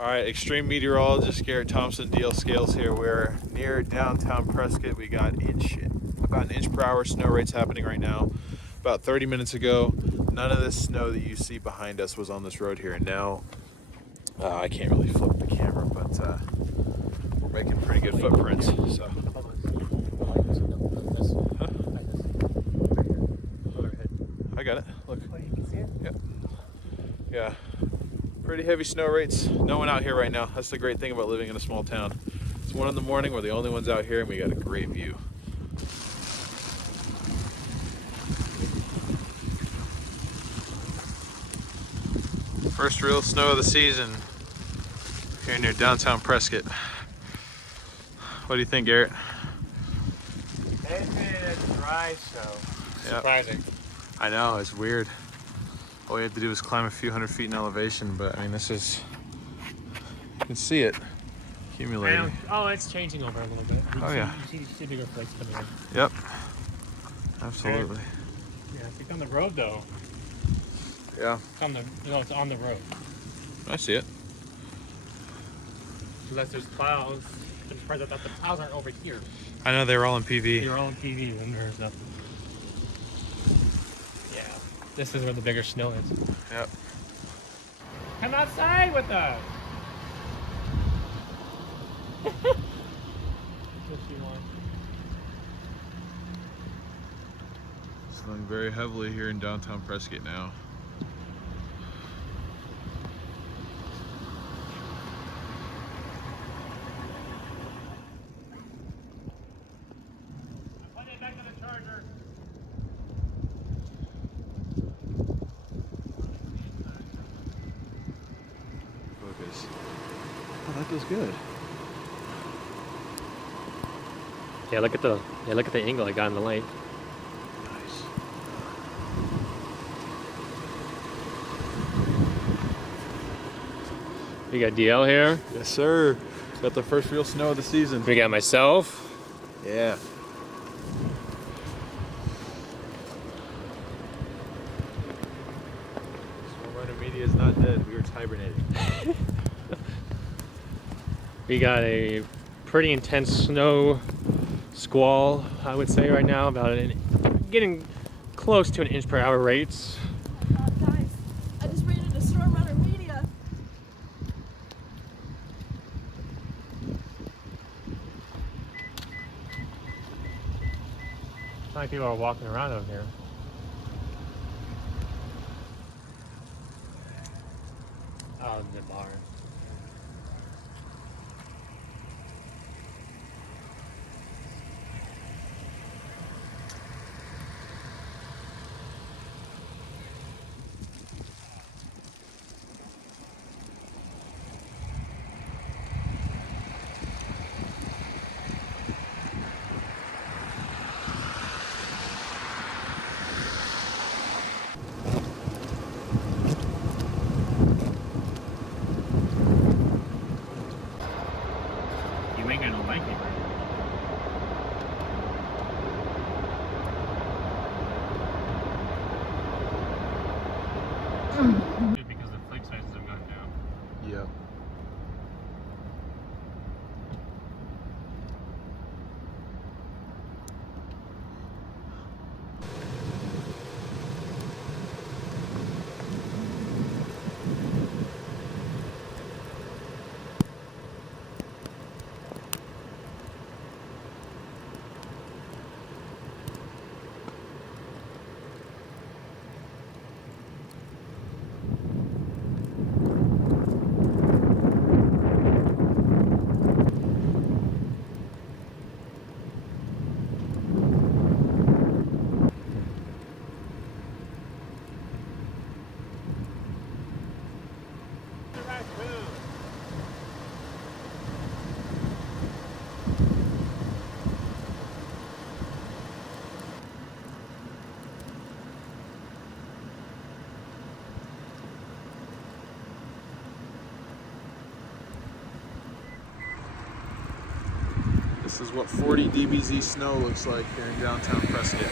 All right, extreme meteorologist Garrett Thompson, DL Scales here. We're near downtown Prescott. We got about an inch per hour snow rates happening right now. About 30 minutes ago, none of this snow that you see behind us was on this road here. And now, I can't really flip the camera, but we're making pretty good footprints. So. Huh? I got it. Look. Oh, you can see it? Yep. Yeah. Pretty heavy snow rates. No one out here right now. That's the great thing about living in a small town. It's 1 in the morning. We're the only ones out here, and we got a great view. First real snow of the season here near downtown Prescott. What do you think, Garrett? It's been dry snow. Surprising. I know, it's weird. All we have to do is climb a few hundred feet in elevation, but I mean, this is, you can see it accumulating. Oh, it's changing over a little bit. Yeah. You see bigger flakes coming in. Yep, absolutely. Yeah, it's on the road though. Yeah. It's on the, it's on the road. I see it. Unless there's clouds. I'm surprised I thought the clouds aren't over here. I know they were all in PV. They're all in PV and there's nothing. Yeah. This is where the bigger snow is. Yep. Come outside with us. Snowing very heavily here in downtown Prescott now. I'm putting it back on the charger. Focus. Oh, that feels good. Yeah, look at the angle I got in the light. Nice. We got DL here. Yes, sir. Got the first real snow of the season. We got myself. Yeah. StormRunnermedia is not dead. We are hibernating. We got a pretty intense snow squall, I would say right now, getting close to an inch per hour rates. Guys, I just ran into StormRunnermedia. Not many people are walking around over here. Oh, the bar. You ain't gonna like it, right? Because the flake sizes have gone down. Yep. This is what 40 dBz snow looks like here in downtown Prescott.